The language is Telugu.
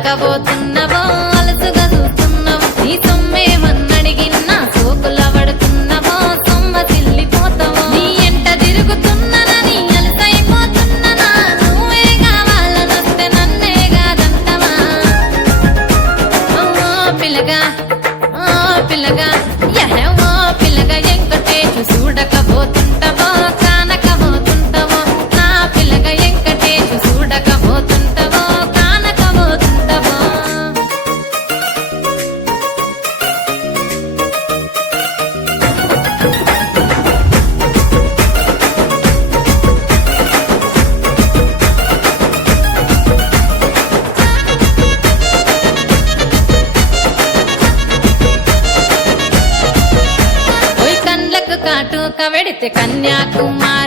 కానకబోతున్నవో అలసుగా చూస్తున్నవో నీ సొమ్మేమన్నడిగిన్నా సోకుల పడుతున్నవో సొమ్మ సిల్లిపోతావో నీ ఎంట తిరుగుతున్ననని అలసైపోతున్ననా నువ్వే కావాలనొస్తే నన్నే కాదంటవా పిల్లగా పిల్లగా యహో పిల్లగా ఎంకటేషు చూడకపోతుంటవో కానకబోతుంటవో నా పిల్లగా ఎంకటేషు చూడకపోతుంటవో కానకబోతుంటవో ఓయ్ కండ్లకు కాటుక వెడితే కన్యాకుమారి